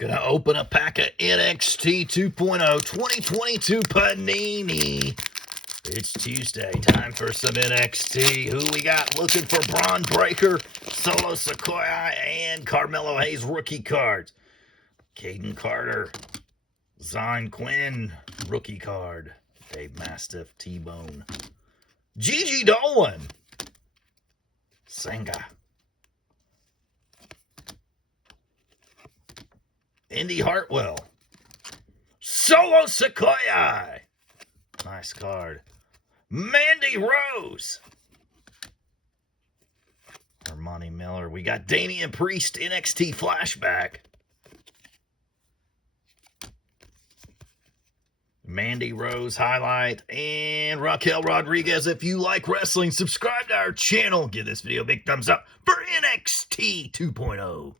Gonna open a pack of NXT 2.0 2022 Panini. It's Tuesday, time for some NXT. Who we got looking for? Braun Breaker, Solo Sikoa, and Carmelo Hayes rookie cards. Caden Carter, Zine Quinn rookie card. Dave Mastiff, T-Bone. Gigi Dolan, Senga. Indy Hartwell. Solo Sikoa. Nice card. Mandy Rose. Armani Miller. We got Damian Priest, NXT Flashback. Mandy Rose highlight. And Raquel Rodriguez. If you like wrestling, subscribe to our channel. Give this video a big thumbs up for NXT 2.0.